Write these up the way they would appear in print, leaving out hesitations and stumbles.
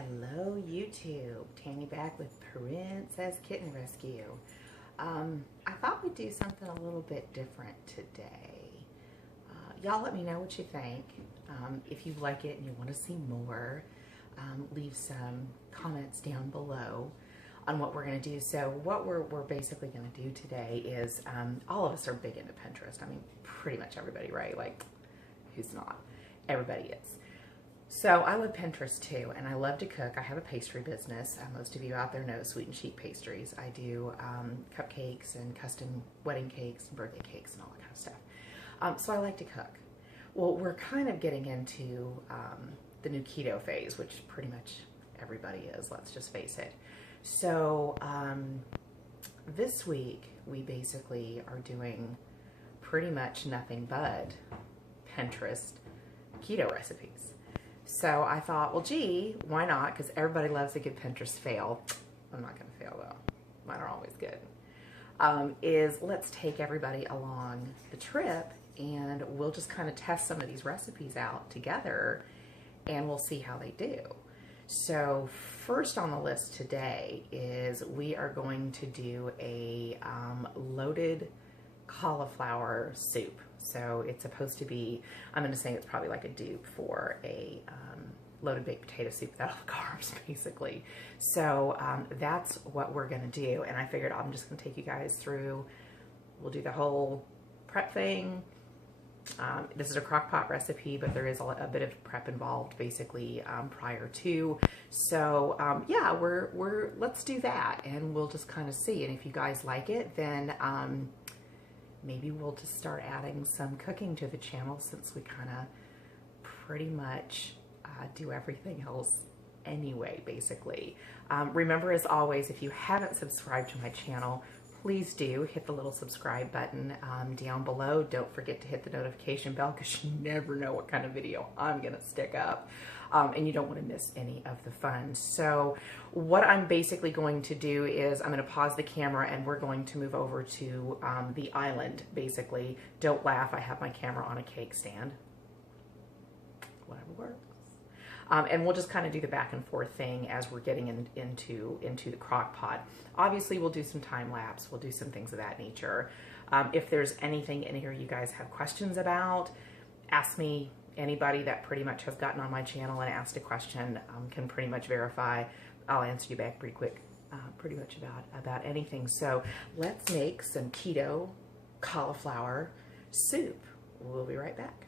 Hello YouTube, Tammy back with Princess Kitten Rescue. I thought we'd do something a little bit different today. Y'all let me know what you think. If you like it and you want to see more, leave some comments down below on what we're going to do. So what we're basically going to do today is, all of us are big into Pinterest. I mean, pretty much everybody, right? Like, who's not? Everybody is. So I love Pinterest too, and I love to cook. I have a pastry business. Most of you out there know Sweet and Chic Pastries. I do cupcakes and custom wedding cakes and birthday cakes and all that kind of stuff. So I like to cook. Well, we're kind of getting into the new keto phase, which pretty much everybody is, let's just face it. So this week we basically are doing pretty much nothing but Pinterest keto recipes. So I thought, well, gee, why not? Because everybody loves a good Pinterest fail. I'm not going to fail, though. Mine are always good. Let's take everybody along the trip, and we'll just kind of test some of these recipes out together, and we'll see how they do. So first on the list today is we are going to do a loaded cauliflower soup. So it's supposed to be, I'm going to say it's probably like a dupe for a loaded baked potato soup without all the carbs, basically. So that's what we're going to do. And I figured I'm just going to take you guys through, we'll do the whole prep thing. This is a crock pot recipe, but there is a bit of prep involved basically prior to. So yeah, let's do that, and we'll just kind of see. And if you guys like it, then maybe we'll just start adding some cooking to the channel, since we kind of pretty much do everything else anyway, basically. Remember, as always, if you haven't subscribed to my channel, please do hit the little subscribe button down below. Don't forget to hit the notification bell, because you never know what kind of video I'm gonna stick up. And you don't want to miss any of the fun. So what I'm basically going to do is I'm going to pause the camera, and we're going to move over to the island, basically. Don't laugh, I have my camera on a cake stand. Whatever works. And we'll just kind of do the back and forth thing as we're getting into the crock pot. Obviously, we'll do some time lapse. We'll do some things of that nature. If there's anything in here you guys have questions about, ask me. Anybody that pretty much has gotten on my channel and asked a question can pretty much verify. I'll answer you back pretty quick, pretty much about anything. So let's make some keto cauliflower soup. We'll be right back.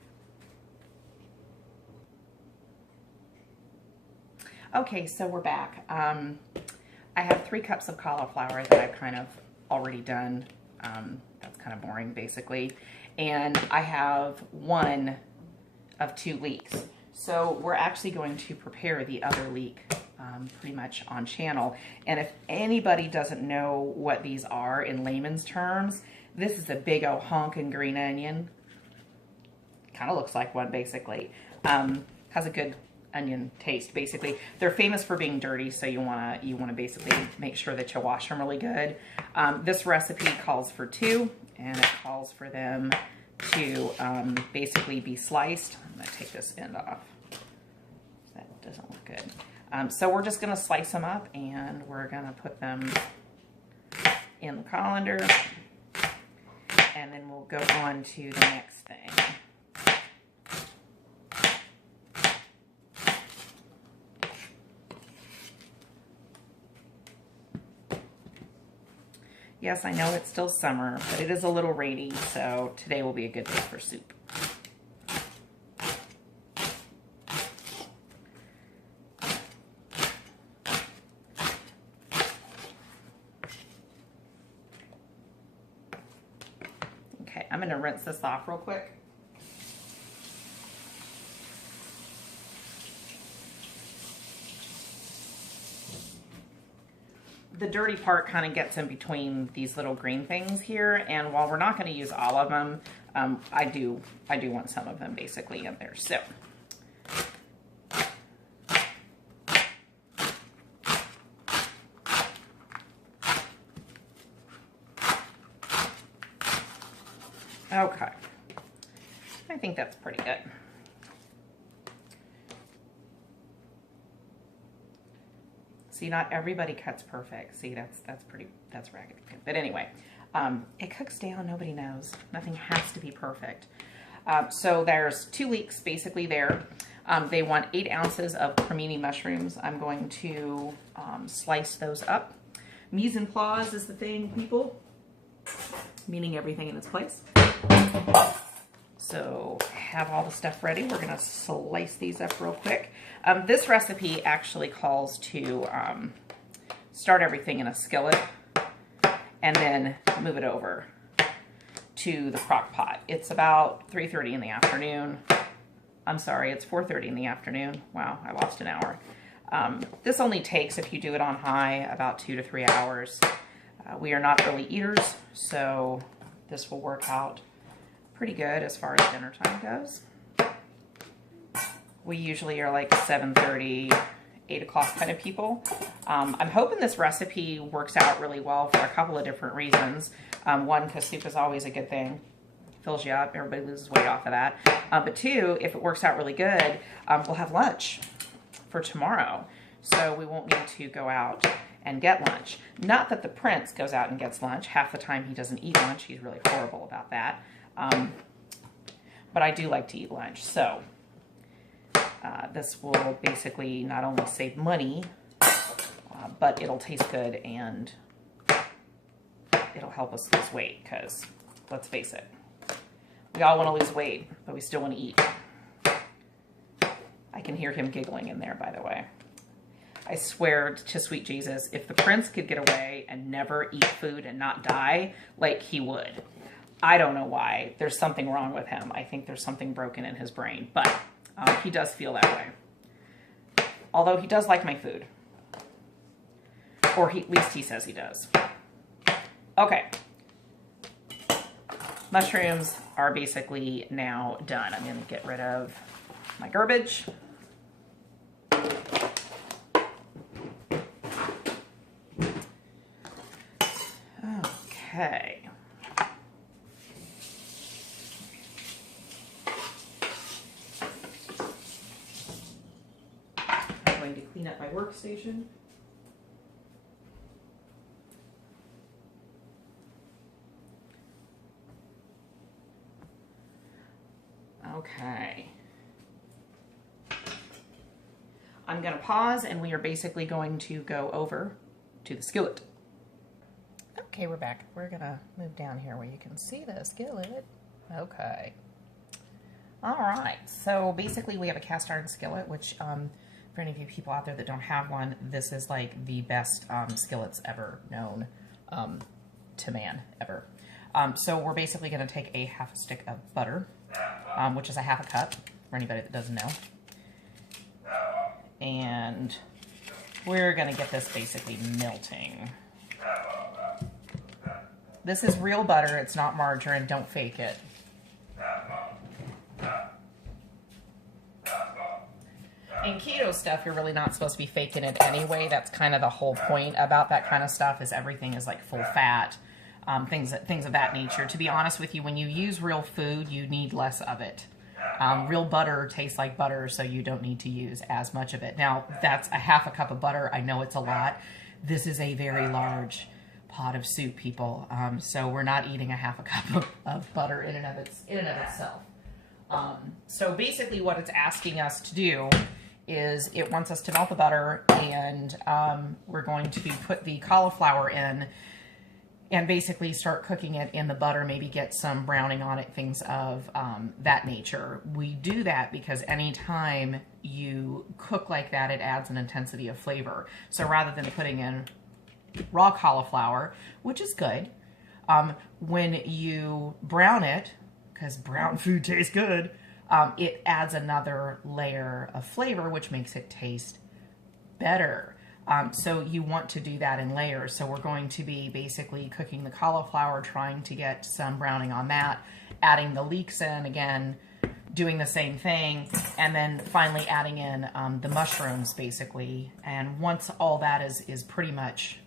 Okay, so we're back. I have 3 cups of cauliflower that I've kind of already done. That's kind of boring, basically. And I have 1 of 2 leeks. So we're actually going to prepare the other leek pretty much on channel. And if anybody doesn't know what these are in layman's terms, this is a big old honking green onion. Kind of looks like one, basically. Has a good onion taste, basically. They're famous for being dirty, so you wanna basically make sure that you wash them really good. This recipe calls for 2, and it calls for them to basically be sliced. I'm going to take this end off. That doesn't look good. So we're just going to slice them up, and we're going to put them in the colander, and then we'll go on to the next thing. Yes, I know it's still summer, but it is a little rainy, so today will be a good day for soup. Okay, I'm going to rinse this off real quick. The dirty part kind of gets in between these little green things here, and while we're not going to use all of them, I do want some of them basically in there. So okay, I think that's pretty good. See, not everybody cuts perfect. See, that's ragged. But anyway, it cooks down, nobody knows. Nothing has to be perfect. So there's 2 leeks basically there. They want 8 ounces of cremini mushrooms. I'm going to slice those up. Mise en place is the thing, people, meaning everything in its place. So have all the stuff ready. We're gonna slice these up real quick. This recipe actually calls to start everything in a skillet and then move it over to the crock pot. It's about 3:30 in the afternoon. I'm sorry, it's 4:30 in the afternoon. Wow, I lost an hour. This only takes, if you do it on high, about 2 to 3 hours. We are not early eaters, so this will work out pretty good as far as dinner time goes. We usually are like 7:30, 8 o'clock kind of people. I'm hoping this recipe works out really well for a couple of different reasons. One, because soup is always a good thing. Fills you up, everybody loses weight off of that. But 2, if it works out really good, we'll have lunch for tomorrow. So we won't need to go out and get lunch. Not that the prince goes out and gets lunch. Half the time he doesn't eat lunch. He's really horrible about that. But I do like to eat lunch. So this will basically not only save money, but it'll taste good and it'll help us lose weight, because let's face it, we all want to lose weight, but we still want to eat. I can hear him giggling in there, by the way. I swear to sweet Jesus, if the prince could get away and never eat food and not die, like, he would. I don't know why. There's something wrong with him. I think there's something broken in his brain, but he does feel that way. Although he does like my food. Or at least he says he does. Okay. Mushrooms are basically now done. I'm going to get rid of my garbage. Okay. I'm going to clean up my workstation. Okay. I'm going to pause, and we are basically going to go over to the skillet. Okay, we're back. We're going to move down here where you can see the skillet. Okay. All right. So basically we have a cast iron skillet, which for any of you people out there that don't have one, this is like the best skillets ever known to man, ever. So we're basically going to take a half a stick of butter, which is a half a cup for anybody that doesn't know. And we're going to get this basically melting. This is real butter. It's not margarine. Don't fake it. In keto stuff, you're really not supposed to be faking it anyway. That's kind of the whole point about that kind of stuff, is everything is like full fat, things of that nature. To be honest with you, when you use real food, you need less of it. Real butter tastes like butter, so you don't need to use as much of it. Now, that's a half a cup of butter. I know it's a lot. This is a very large pot of soup, people. So we're not eating a half a cup of butter in and of itself. So basically what it's asking us to do is it wants us to melt the butter, and we're going to put the cauliflower in and basically start cooking it in the butter, maybe get some browning on it, things of that nature. We do that because anytime you cook like that, it adds an intensity of flavor. So rather than putting in raw cauliflower, which is good, when you brown it, because brown food tastes good, it adds another layer of flavor, which makes it taste better. So you want to do that in layers. So we're going to be basically cooking the cauliflower, trying to get some browning on that, adding the leeks in, again, doing the same thing, and then finally adding in the mushrooms, basically. And once all that is pretty much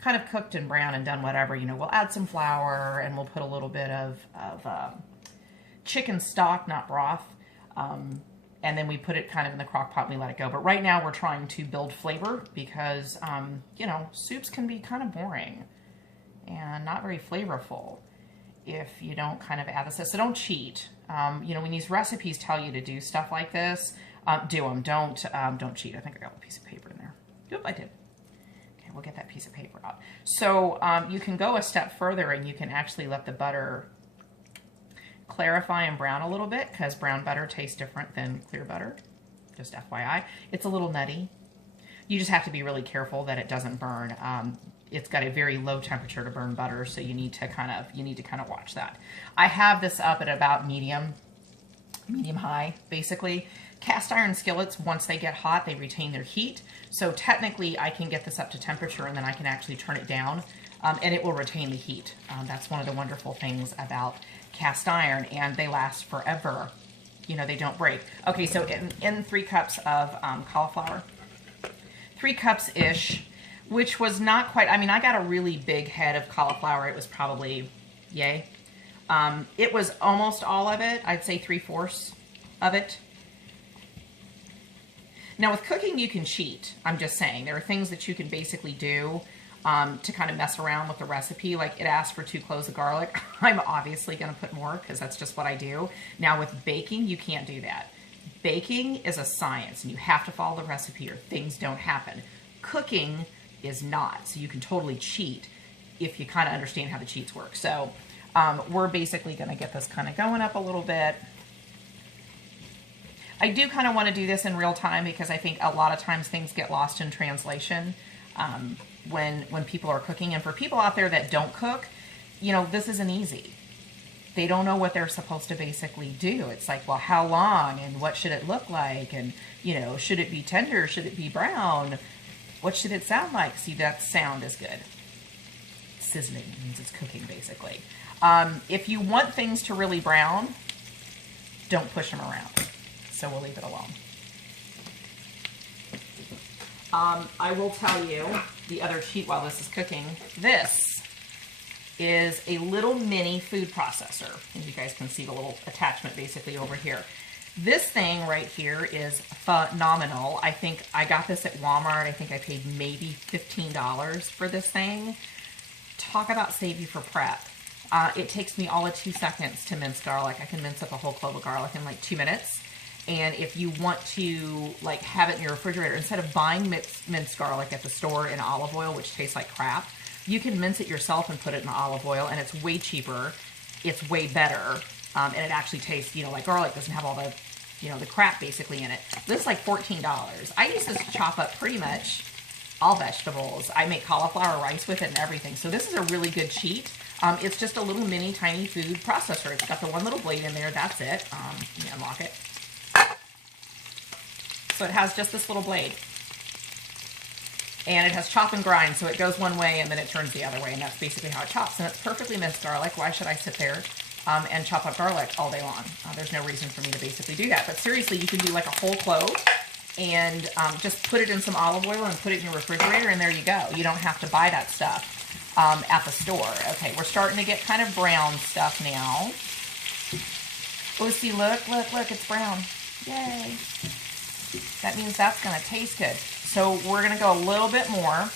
kind of cooked and brown and done whatever, you know, we'll add some flour, and we'll put a little bit of chicken stock, not broth, and then we put it kind of in the crock pot and we let it go. But right now we're trying to build flavor because, you know, soups can be kind of boring and not very flavorful if you don't kind of add this. So don't cheat. You know, when these recipes tell you to do stuff like this, do them. Don't cheat. I think I got a piece of paper in there. Yep, I did. Okay, we'll get that piece of paper out. So you can go a step further and you can actually let the butter clarify and brown a little bit, because brown butter tastes different than clear butter. Just FYI. It's a little nutty. You just have to be really careful that it doesn't burn. It's got a very low temperature to burn butter, so you need to kind of watch that. I have this up at about medium high, basically. Cast iron skillets, once they get hot, they retain their heat. So technically, I can get this up to temperature, and then I can actually turn it down, and it will retain the heat. That's one of the wonderful things about cast iron, and they last forever. You know, they don't break. Okay, so in 3 cups of cauliflower, 3 cups-ish, which was not quite, I mean, I got a really big head of cauliflower. It was probably, yay. It was almost all of it. I'd say 3/4 of it. Now with cooking, you can cheat. I'm just saying, there are things that you can basically do to kind of mess around with the recipe. Like, it asks for 2 cloves of garlic. I'm obviously going to put more because that's just what I do. Now with baking, you can't do that. Baking is a science and you have to follow the recipe or things don't happen. Cooking is not. So you can totally cheat if you kind of understand how the cheats work. So we're basically going to get this kind of going up a little bit. I do kind of want to do this in real time because I think a lot of times things get lost in translation when people are cooking. And for people out there that don't cook, you know, this isn't easy. They don't know what they're supposed to basically do. It's like, well, how long and what should it look like? And, you know, should it be tender? Should it be brown? What should it sound like? See, that sound is good. Sizzling means it's cooking, basically. If you want things to really brown, don't push them around. So we'll leave it alone. I will tell you the other cheat while this is cooking. This is a little mini food processor. As you guys can see the little attachment basically over here. This thing right here is phenomenal. I think I got this at Walmart. I think I paid maybe $15 for this thing. Talk about save you for prep. It takes me all of 2 seconds to mince garlic. I can mince up a whole clove of garlic in like 2 minutes. And if you want to like have it in your refrigerator, instead of buying minced garlic at the store in olive oil, which tastes like crap, you can mince it yourself and put it in olive oil, and it's way cheaper. It's way better. And it actually tastes, you know, like garlic. Doesn't have all the, you know, the crap basically in it. This is like $14. I use this to chop up pretty much all vegetables. I make cauliflower rice with it and everything. So this is a really good cheat. It's just a little mini tiny food processor. It's got the one little blade in there. That's it. Let me unlock it. So it has just this little blade. And it has chop and grind, so it goes one way and then it turns the other way, and that's basically how it chops. And it's perfectly minced garlic. Why should I sit there and chop up garlic all day long? There's no reason for me to basically do that. But seriously, you can do like a whole clove and just put it in some olive oil and put it in your refrigerator, and there you go. You don't have to buy that stuff at the store. Okay, we're starting to get kind of brown stuff now. Oh, see, look, it's brown. Yay. That means that's going to taste good. So we're going to go a little bit more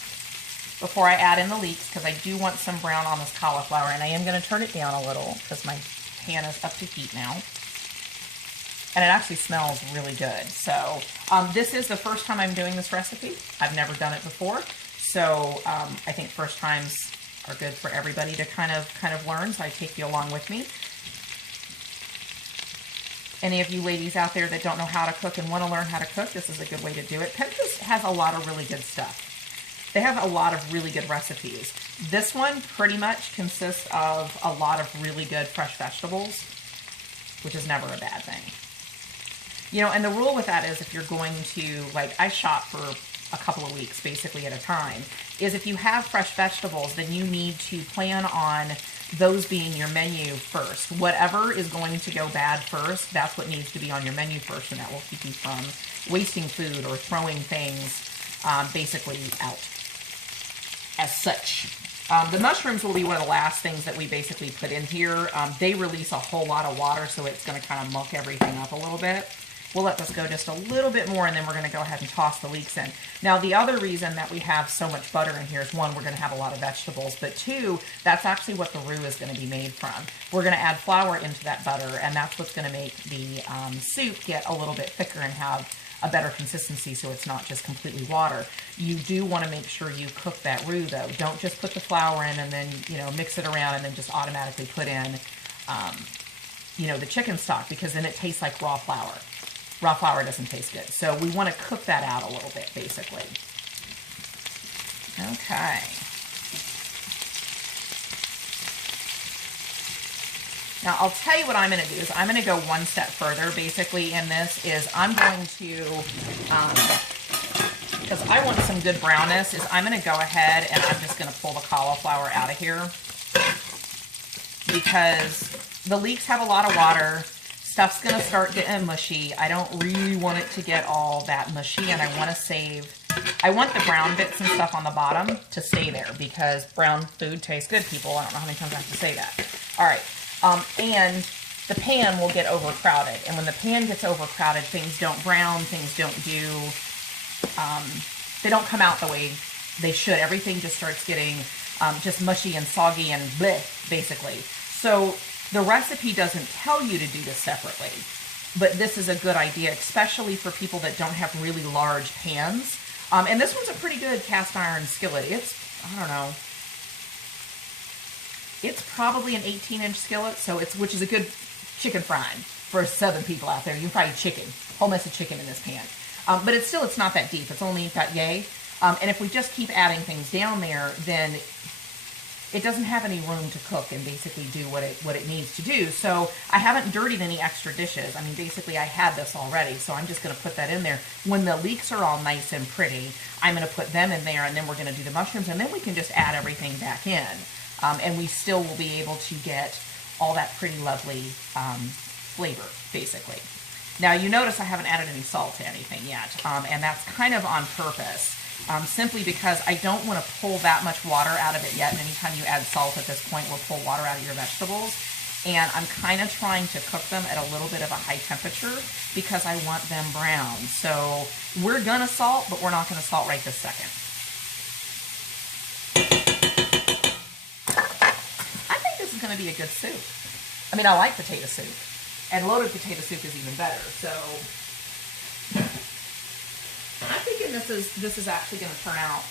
before I add in the leeks, because I do want some brown on this cauliflower, and I am going to turn it down a little because my pan is up to heat now. And it actually smells really good. So this is the first time I'm doing this recipe. I've never done it before. So I think first times are good for everybody to kind of learn. So I take you along with me. Any of you ladies out there that don't know how to cook and want to learn how to cook, this is a good way to do it. Pinterest has a lot of really good stuff. They have a lot of really good recipes. This one pretty much consists of a lot of really good fresh vegetables, which is never a bad thing. You know, and the rule with that is if you're going to, like, I shop for a couple of weeks basically at a time, is if you have fresh vegetables, then you need to plan on those being your menu first. Whatever is going to go bad first, that's what needs to be on your menu first, and that will keep you from wasting food or throwing things basically out as such. The mushrooms will be one of the last things that we basically put in here. They release a whole lot of water, so it's going to kind of muck everything up a little bit. We'll let this go just a little bit more, and then we're going to go ahead and toss the leeks in. Now, the other reason that we have so much butter in here is, one, we're going to have a lot of vegetables, but two, that's actually what the roux is going to be made from. We're going to add flour into that butter, and that's what's going to make the soup get a little bit thicker and have a better consistency, so it's not just completely water. You do want to make sure you cook that roux, though. Don't just put the flour in and then, you know, mix it around and then just automatically put in, you know, the chicken stock, because then it tastes like raw flour. Raw flour doesn't taste good. So we want to cook that out a little bit, basically. Okay. Now, I'll tell you what I'm going to do is I'm going to go one step further, basically, in this is I'm going to, because I want some good brownness, is I'm going to go ahead and I'm just going to pull the cauliflower out of here, because the leeks have a lot of water. Stuff's going to start getting mushy. I don't really want it to get all that mushy, and I want to save, I want the brown bits and stuff on the bottom to stay there, because brown food tastes good, people. I don't know how many times I have to say that. All right. And the pan will get overcrowded. And when the pan gets overcrowded, things don't brown, things don't do, they don't come out the way they should. Everything just starts getting just mushy and soggy and bleh, basically. So the recipe doesn't tell you to do this separately, but this is a good idea, especially for people that don't have really large pans. And this one's a pretty good cast iron skillet. It's, I don't know, it's probably an 18-inch skillet, so it's, which is a good chicken frying for southern people out there. You can fry chicken, whole mess of chicken in this pan. But it's still, it's not that deep. It's only that yay. And if we just keep adding things down there, then it doesn't have any room to cook and basically do what it needs to do. So I haven't dirtied any extra dishes. I mean, basically I had this already, so I'm just going to put that in there. When the leeks are all nice and pretty, I'm going to put them in there, and then we're going to do the mushrooms, and then we can just add everything back in. And we still will be able to get all that pretty lovely flavor, basically. Now, you notice I haven't added any salt to anything yet, and that's kind of on purpose, simply because I don't want to pull that much water out of it yet, and anytime you add salt at this point will pull water out of your vegetables. And I'm kind of trying to cook them at a little bit of a high temperature because I want them brown. So we're going to salt, but we're not going to salt right this second. Going to be a good soup. I mean, I like potato soup, and loaded potato soup is even better. So I'm thinking this is actually going to turn out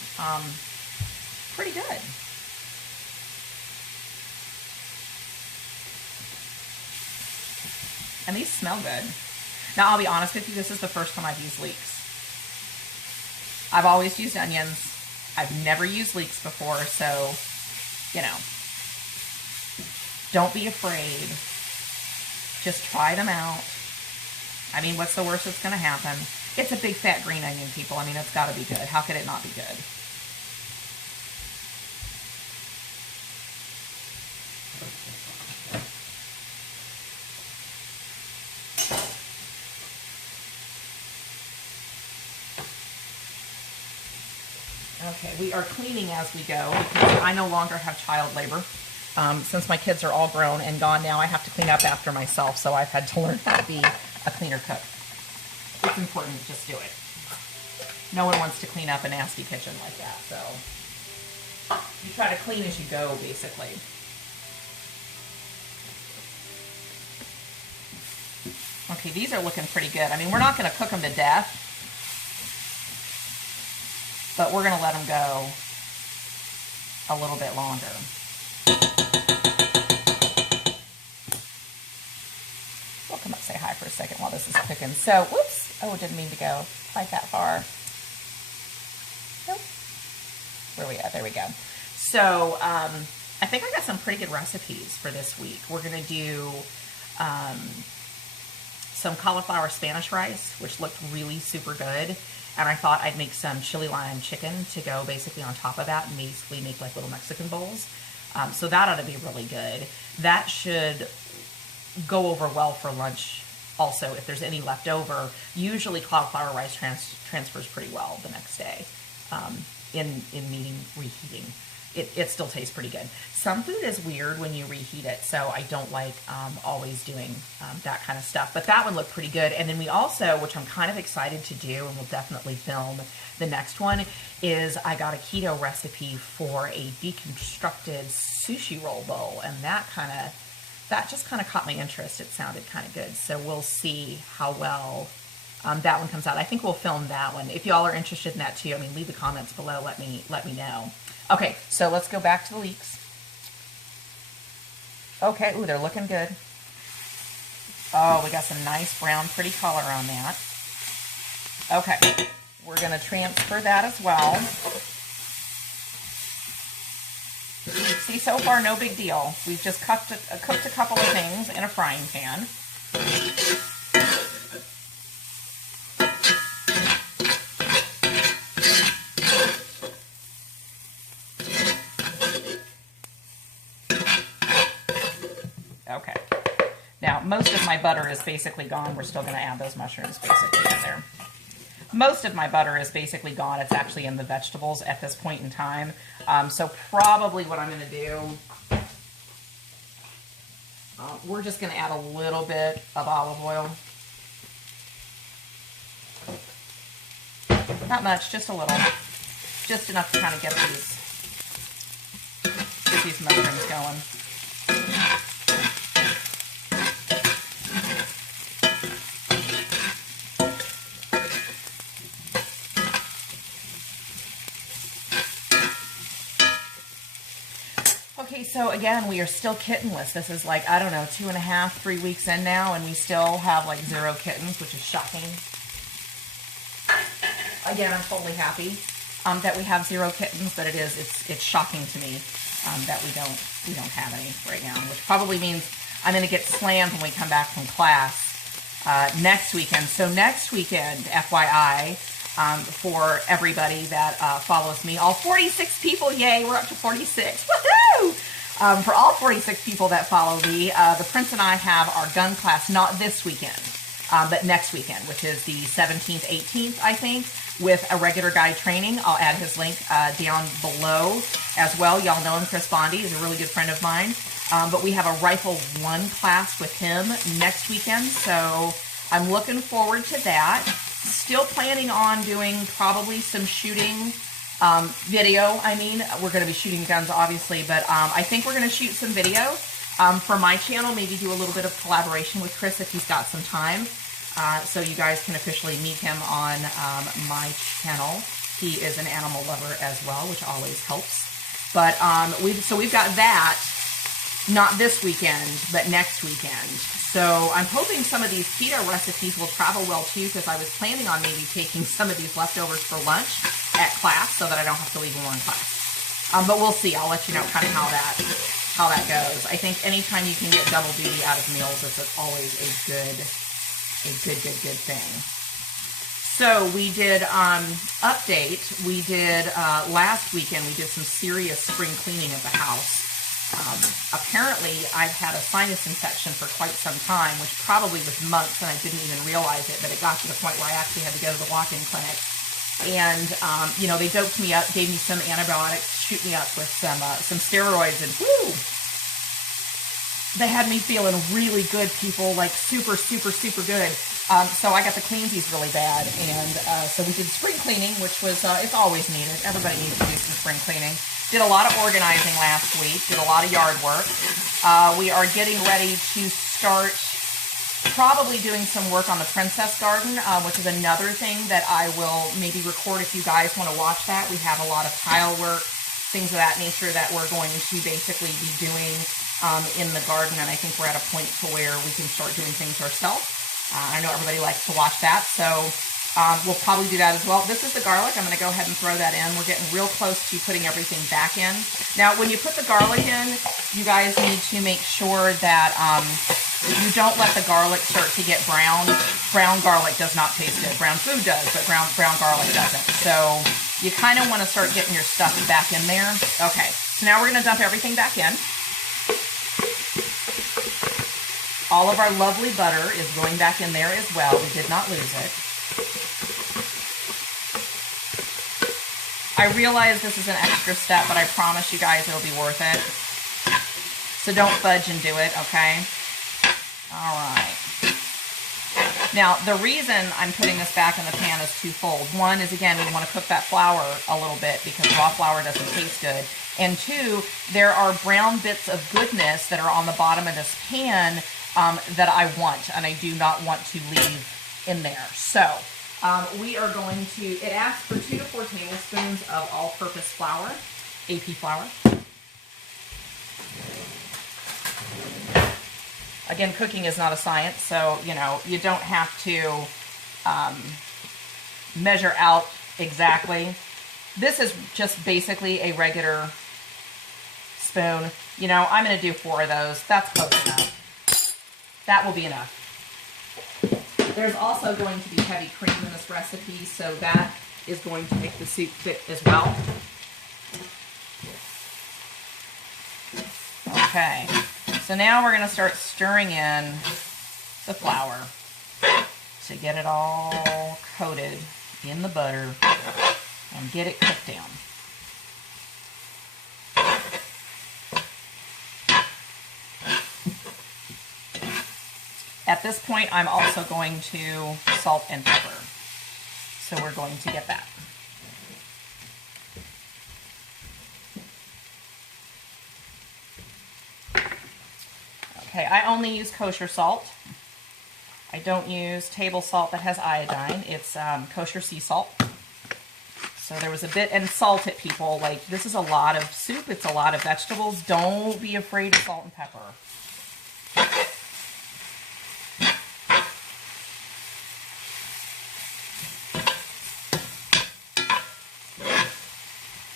pretty good. And these smell good. Now, I'll be honest with you, this is the first time I've used leeks. I've always used onions. I've never used leeks before, so, you know, don't be afraid. Just try them out. I mean, what's the worst that's going to happen? It's a big fat green onion, people. I mean, it's got to be good. How could it not be good? Okay, we are cleaning as we go because I no longer have child labor. Since my kids are all grown and gone now, I have to clean up after myself, so I've had to learn how to be a cleaner cook. It's important to just do it. No one wants to clean up a nasty kitchen like that, so you try to clean as you go, basically. Okay, these are looking pretty good. I mean, we're not going to cook them to death, but we're going to let them go a little bit longer. We'll come up and say hi for a second while this is cooking. So, whoops. Oh, didn't mean to go quite that far. Nope. Where are we at? There we go. So, I think I got some pretty good recipes for this week. We're going to do some cauliflower Spanish rice, which looked really super good. And I thought I'd make some chili lime chicken to go basically on top of that and basically make like little Mexican bowls. So that ought to be really good. That should go over well for lunch also if there's any left over. Usually cauliflower rice transfers pretty well the next day in meaning reheating. it still tastes pretty good. Some food is weird when you reheat it, so I don't like always doing that kind of stuff. But that one looked pretty good. And then we also, which I'm kind of excited to do, and we'll definitely film the next one, is I got a keto recipe for a deconstructed sushi roll bowl, and that just kind of caught my interest. It sounded kind of good, so we'll see how well that one comes out. I think we'll film that one. If y'all are interested in that too, I mean, leave the comments below. Let me know. Okay, so let's go back to the leeks. Okay, ooh, they're looking good. Oh, we got some nice brown, pretty color on that. Okay, we're gonna transfer that as well. See, so far, no big deal. We've just cooked a couple of things in a frying pan. Okay. Now, most of my butter is basically gone. We're still going to add those mushrooms basically in there. Most of my butter is basically gone. It's actually in the vegetables at this point in time. So probably what I'm going to do, we're just going to add a little bit of olive oil. Not much, just a little. Just enough to kind of get these mushrooms going. Okay, so again, we are still kittenless. This is like, I don't know, 2.5, 3 weeks in now, and we still have like 0 kittens, which is shocking. Again, I'm totally happy that we have 0 kittens, but it's shocking to me that we don't have any right now, which probably means I'm going to get slammed when we come back from class next weekend. So next weekend, FYI, for everybody that follows me, all 46 people, yay, we're up to 46, woohoo! For all 46 people that follow me, the Prince and I have our gun class, not this weekend, but next weekend, which is the 17th, 18th, I think, with a regular guy training. I'll add his link down below as well. Y'all know him, Chris Bondy, is a really good friend of mine. But we have a Rifle 1 class with him next weekend, so I'm looking forward to that. Still planning on doing probably some shooting video. I mean, we're going to be shooting guns, obviously, but I think we're going to shoot some video for my channel, maybe do a little bit of collaboration with Chris if he's got some time. So you guys can officially meet him on my channel. He is an animal lover as well, which always helps. But we've got that, not this weekend, but next weekend. So I'm hoping some of these keto recipes will travel well too, because I was planning on maybe taking some of these leftovers for lunch at class so that I don't have to leave them in class. But we'll see. I'll let you know kind of how that goes. I think anytime you can get double duty out of meals, it's always a good thing. So we did update. We did last weekend. We did some serious spring cleaning of the house. Apparently, I've had a sinus infection for quite some time, which probably was months, and I didn't even realize it. But it got to the point where I actually had to go to the walk-in clinic. And you know, they doped me up, gave me some antibiotics, shoot me up with some steroids, and whoo! They had me feeling really good, people, like super, super, super good. So I got the cleansies really bad, and so we did spring cleaning, which was, it's always needed. Everybody needs to do some spring cleaning. Did a lot of organizing last week, did a lot of yard work. We are getting ready to start probably doing some work on the Princess Garden, which is another thing that I will maybe record if you guys want to watch that. We have a lot of tile work, things of that nature that we're going to basically be doing in the garden, and I think we're at a point to where we can start doing things ourselves. I know everybody likes to watch that, so we'll probably do that as well. This is the garlic. I'm going to go ahead and throw that in. We're getting real close to putting everything back in. Now, when you put the garlic in, you guys need to make sure that you don't let the garlic start to get brown. Brown garlic does not taste good. Brown food does, but brown garlic doesn't. So you kind of want to start getting your stuff back in there. Okay, so now we're going to dump everything back in. All of our lovely butter is going back in there as well. We did not lose it. I realize this is an extra step, but I promise you guys it'll be worth it. So don't fudge and do it, okay? All right. Now, the reason I'm putting this back in the pan is twofold. One is, again, we want to cook that flour a little bit because raw flour doesn't taste good. And two, there are brown bits of goodness that are on the bottom of this pan that I want, and I do not want to leave in there. So we are going to, it asks for 2 to 4 tablespoons of all-purpose flour, AP flour. Again, cooking is not a science, so, you know, you don't have to measure out exactly. This is just basically a regular spoon. You know, I'm going to do 4 of those. That's close enough. That will be enough. There's also going to be heavy cream in this recipe, so that is going to make the soup thick as well. Okay. So now we're going to start stirring in the flour to get it all coated in the butter and get it cooked down. At this point, I'm also going to salt and pepper. So we're going to get that. Okay, I only use kosher salt. I don't use table salt that has iodine. It's kosher sea salt. So there was a bit, and salt it, people. Like, this is a lot of soup. It's a lot of vegetables. Don't be afraid of salt and pepper.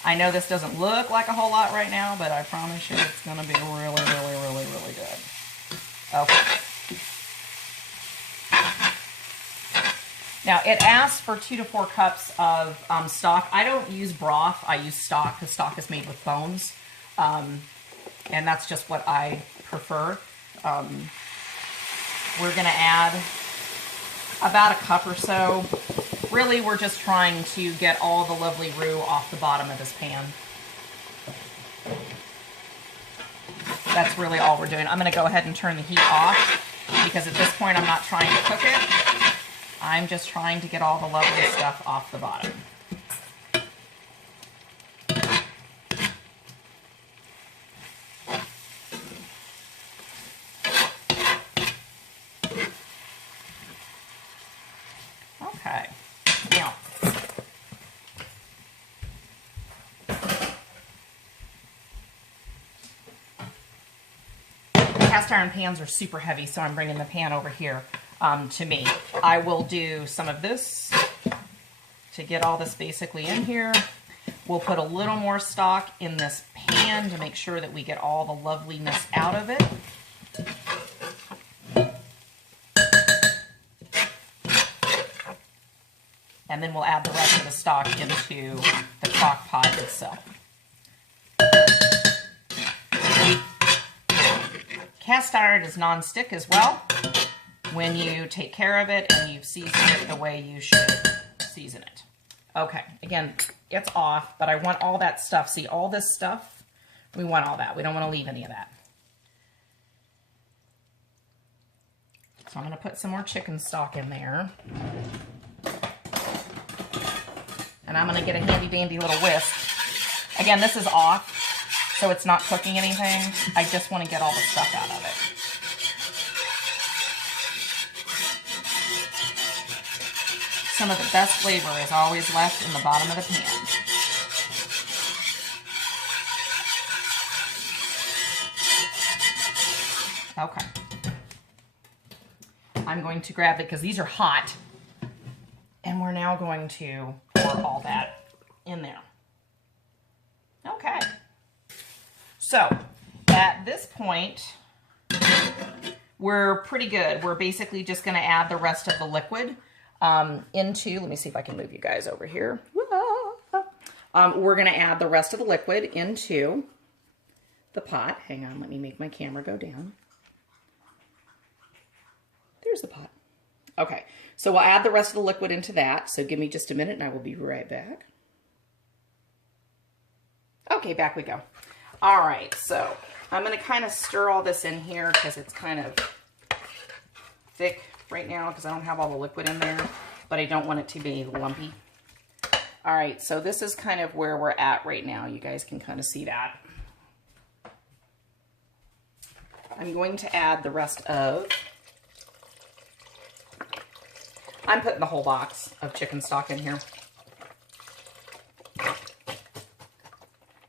I know this doesn't look like a whole lot right now, but I promise you it's going to be really, really, really, really good. Okay. Now, it asks for 2 to 4 cups of stock. I don't use broth. I use stock because stock is made with bones. And that's just what I prefer. We're going to add about a cup or so. Really, we're just trying to get all the lovely roux off the bottom of this pan. That's really all we're doing. I'm going to go ahead and turn the heat off because at this point I'm not trying to cook it. I'm just trying to get all the lovely stuff off the bottom. Okay. Now, cast iron pans are super heavy, so I'm bringing the pan over here to me. I will do some of this to get all this basically in here. We'll put a little more stock in this pan to make sure that we get all the loveliness out of it. And then we'll add the rest of the stock into the crock pot itself. Cast iron is non-stick as well when you take care of it and you've seasoned it the way you should season it. Okay, again, it's off, but I want all that stuff. See, all this stuff, we want all that. We don't want to leave any of that. So I'm going to put some more chicken stock in there. And I'm going to get a handy-dandy little whisk. Again, this is off, so it's not cooking anything. I just want to get all the stuff out of it. Some of the best flavor is always left in the bottom of the pan. Okay. I'm going to grab it because these are hot. And we're now going to pour all that in there. Okay. So, at this point, we're pretty good. We're basically just going to add the rest of the liquid into, let me see if I can move you guys over here. We're going to add the rest of the liquid into the pot. Hang on, let me make my camera go down. There's the pot. Okay, so we'll add the rest of the liquid into that. So give me just a minute and I will be right back. Okay, back we go. All right, so I'm going to kind of stir all this in here because it's kind of thick right now because I don't have all the liquid in there, but I don't want it to be lumpy. All right, so this is kind of where we're at right now. You guys can kind of see that. I'm going to add the rest of, I'm putting the whole box of chicken stock in here,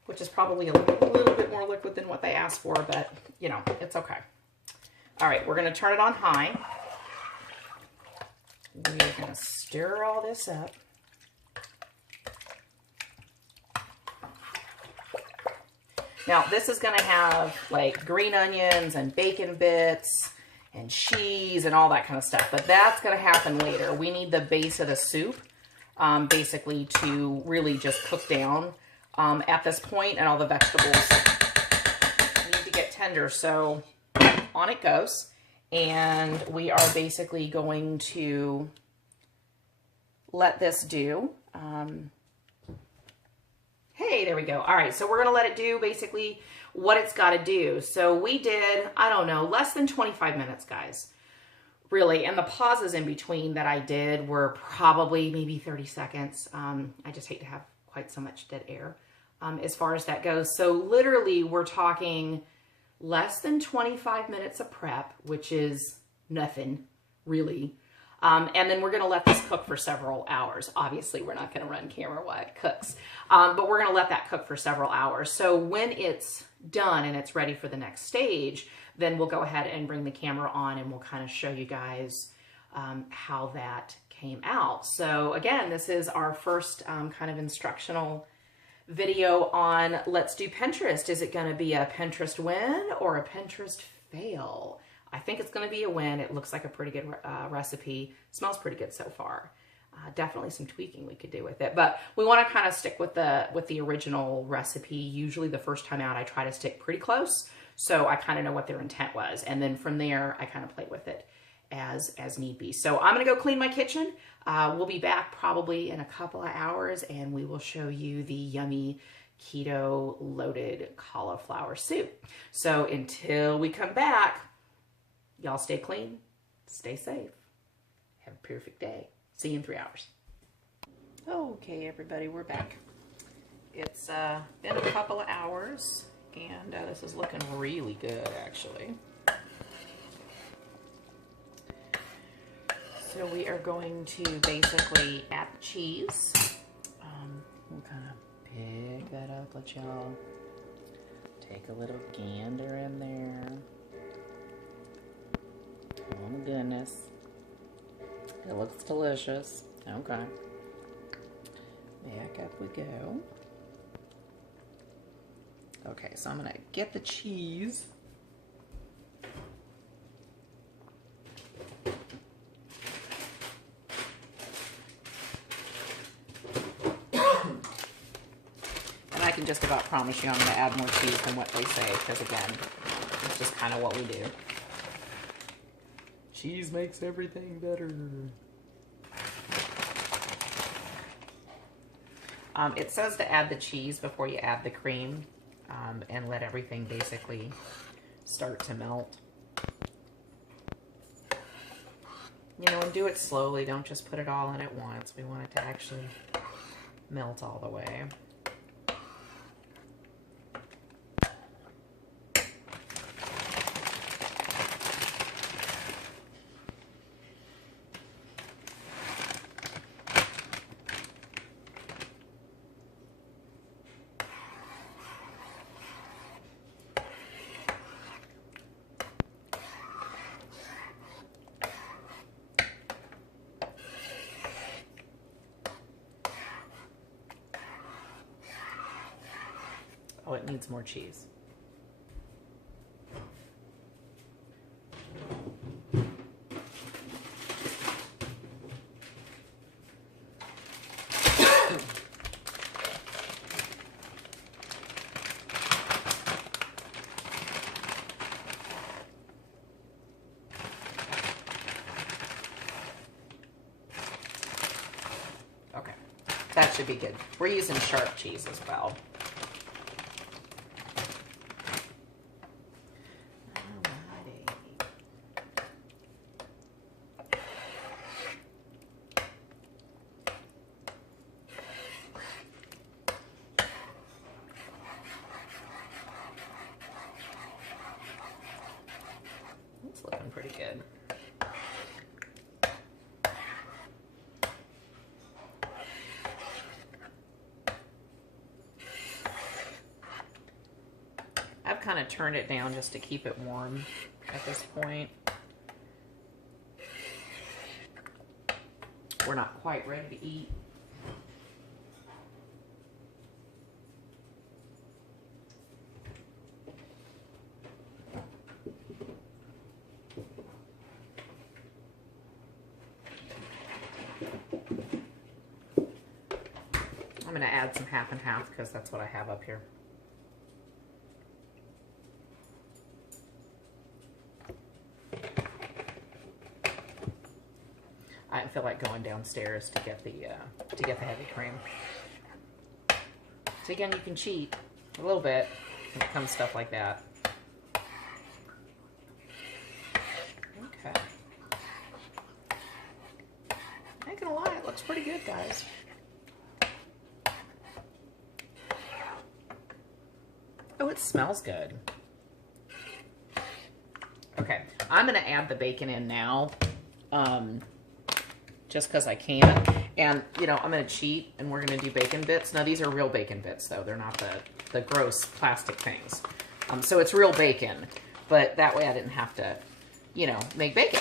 which is probably a little bit more liquid than what they asked for, but you know, it's okay. All right, we're gonna turn it on high. We're gonna stir all this up. Now, this is gonna have like green onions and bacon bits and cheese and all that kind of stuff, but that's gonna happen later. We need the base of the soup basically to really just cook down at this point, and all the vegetables need to get tender. So on it goes, and we are basically going to let this do. Hey, there we go. All right, so we're gonna let it do basically what it's gotta do. So we did, I don't know, less than 25 minutes, guys, really. And the pauses in between that I did were probably maybe 30 seconds. I just hate to have quite so much dead air as far as that goes. So literally we're talking less than 25 minutes of prep, which is nothing really. And then we're going to let this cook for several hours. Obviously, we're not going to run camera while it cooks, but we're going to let that cook for several hours. So when it's done and it's ready for the next stage, then we'll go ahead and bring the camera on and we'll kind of show you guys how that came out. So again, this is our first kind of instructional video on Let's Do Pinterest. Is it going to be a Pinterest win or a Pinterest fail? I think it's going to be a win. It looks like a pretty good recipe. Smells pretty good so far. Definitely some tweaking we could do with it, but we want to kind of stick with the original recipe. Usually the first time out, I try to stick pretty close, so I kind of know what their intent was, and then from there, I kind of play with it as need be. So I'm going to go clean my kitchen. We'll be back probably in a couple of hours, and we will show you the yummy keto loaded cauliflower soup. So until we come back, y'all stay clean, stay safe, have a perfect day. See you in 3 hours. Okay, everybody, we're back. It's been a couple of hours, and this is looking really good, actually. So we are going to basically add the cheese. We'll kind of pick that up, let y'all take a little gander in there. Oh my goodness. It looks delicious. Okay. Back up we go. Okay, so I'm going to get the cheese. And I can just about promise you I'm going to add more cheese than what they say, because again, it's just kind of what we do. Cheese makes everything better. It says to add the cheese before you add the cream, and let everything basically start to melt. You know, and do it slowly. Don't just put it all in at once. We want it to actually melt all the way. Oh, it needs more cheese. Okay, that should be good. We're using sharp cheese as well. kind of turned it down just to keep it warm at this point. We're not quite ready to eat. I'm going to add some half and half because that's what I have up here. I feel like going downstairs to get the heavy cream. So again, you can cheat a little bit when it comes to stuff like that. Okay. Not gonna lie, it looks pretty good, guys. Oh, it smells good. Okay, I'm gonna add the bacon in now. Just because I can. And, you know, I'm going to cheat and we're going to do bacon bits. Now, these are real bacon bits, though. They're not the gross plastic things. So it's real bacon. But that way I didn't have to, you know, make bacon.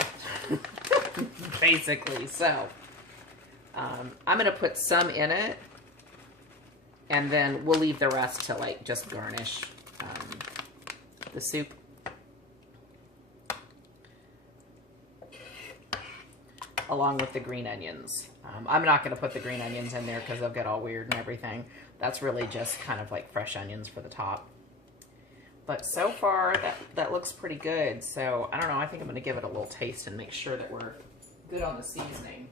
Basically. So I'm going to put some in it. And then we'll leave the rest to, like, just garnish the soup. Along with the green onions. I'm not going to put the green onions in there because they'll get all weird and everything. That's really just kind of like fresh onions for the top. But so far, that looks pretty good. So, I don't know. I think I'm going to give it a little taste and make sure that we're good on the seasoning.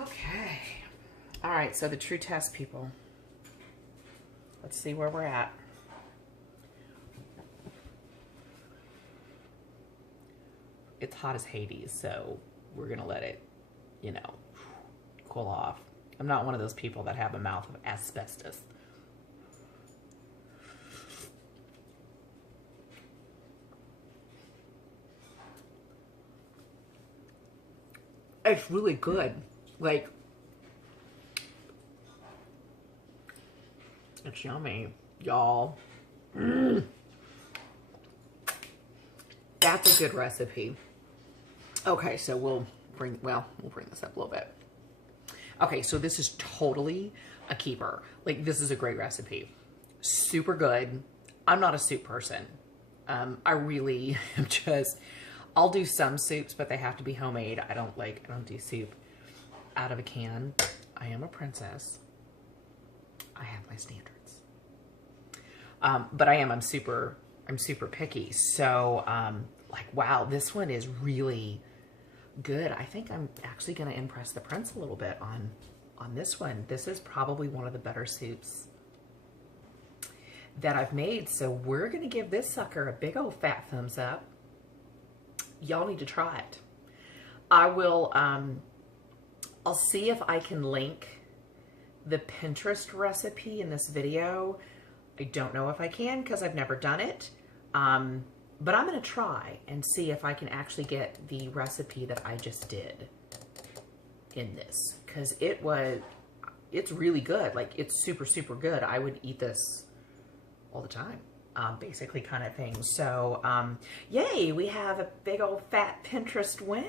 Okay. All right. So, the true test, people. Let's see where we're at. It's hot as Hades, so we're going to let it, you know, cool off. I'm not one of those people that have a mouth of asbestos. It's really good. Like, it's yummy, y'all. That's a good recipe. Okay, so we'll bring this up a little bit. Okay, so this is totally a keeper. Like, this is a great recipe. Super good. I'm not a soup person. I really am just, I'll do some soups, but they have to be homemade. I don't do soup out of a can. I am a princess. I have my standards. But I'm super picky. So, like, wow, this one is really good. I think I'm actually going to impress the prince a little bit on this one. This is probably one of the better soups that I've made. So we're going to give this sucker a big old fat thumbs up. Y'all need to try it. I will, I'll see if I can link the Pinterest recipe in this video. I don't know if I can because I've never done it. But I'm going to try and see if I can actually get the recipe that I just did in this. Because it's really good. Like, it's super, super good. I would eat this all the time, basically, kind of thing. So, yay, we have a big old fat Pinterest win.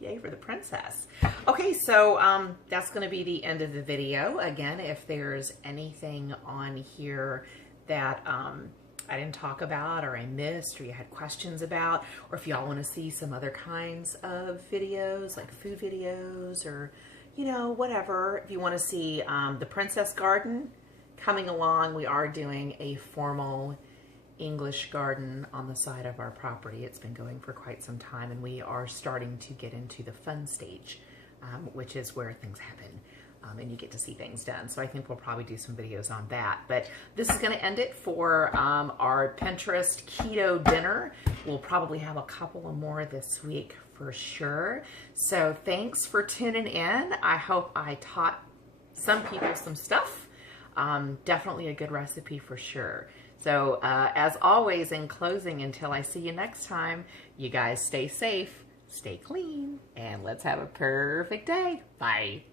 Yay for the princess. Okay, so that's going to be the end of the video. Again, if there's anything on here that I didn't talk about or I missed or you had questions about, or if y'all want to see some other kinds of videos, like food videos or, you know, whatever. If you want to see the Princess Garden coming along, we are doing a formal English garden on the side of our property. It's been going for quite some time, and we are starting to get into the fun stage, which is where things happen. And you get to see things done. So I think we'll probably do some videos on that. But this is going to end it for our Pinterest keto dinner. We'll probably have a couple of more this week for sure. So thanks for tuning in. I hope I taught some people some stuff. Definitely a good recipe for sure. So as always, in closing, until I see you next time, you guys stay safe, stay clean, and let's have a perfect day. Bye.